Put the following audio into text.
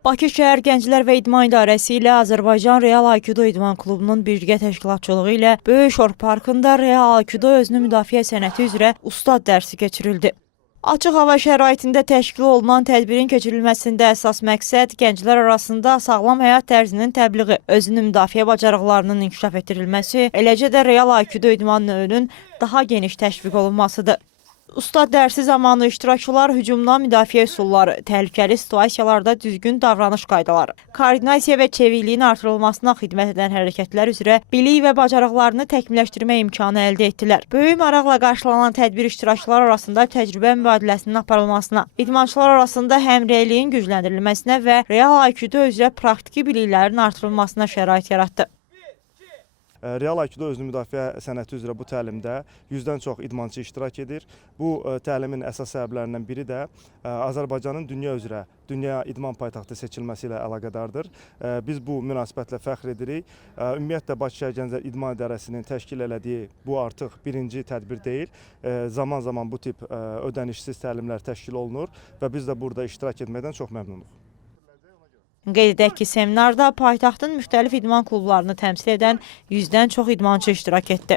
Bakı şəhər Gənclər və İdman İdarəsi ilə Azərbaycan Real Aikido İdman Klubunun birgə təşkilatçılığı ilə Böyük Şor Parkında Real Aikido özünü müdafiə sənəti üzrə ustad dərsi keçirildi. Açıq hava şəraitində təşkil olunan tədbirin keçirilməsində əsas məqsəd gənclər arasında sağlam həyat tərzinin təbliği, özünü müdafiə bacarıqlarının inkişaf etdirilməsi, eləcə də Real Aikido idman növünün daha geniş təşviq olunmasıdır. Ustad dərsi zamanı iştirakçılar hücumdan müdafiə üsulları, təhlükəli situasiyalarda düzgün davranış qaydaları, koordinasiya və çevikliyin artırılmasına xidmət edən hərəkətlər üzrə bilik və bacarıqlarını təkmilləşdirmə imkanı əldə etdilər. Böyük maraqla qarşılanan tədbir iştirakçılar arasında təcrübə mübadiləsinin aparılmasına, idmançılar arasında həmrəyliyin gücləndirilməsinə və Real Aikido üzrə praktiki biliklərin artırılmasına şərait yaratdı. Real Aikido özünü müdafiə sənəti üzrə bu təlimdə 100-dən çox idmançı iştirak edir. Bu təlimin əsas səbəblərindən biri də Azərbaycanın dünya idman paytaxtı seçilməsi ilə əlaqədardır. Biz bu münasibətlə fəxr edirik. Ümumiyyətlə Bakı şəhər Gənclər İdman İdarəsinin təşkil elədiyi bu artıq birinci tədbir deyil. Zaman-zaman bu tip ödənişsiz təlimlər təşkil olunur və biz də burada iştirak etməkdən çox məmnunuq. Qeyd edək ki, seminarda paytaxtın müxtəlif idman klublarını təmsil edən 100-dən çox idmançı iştirak etdi.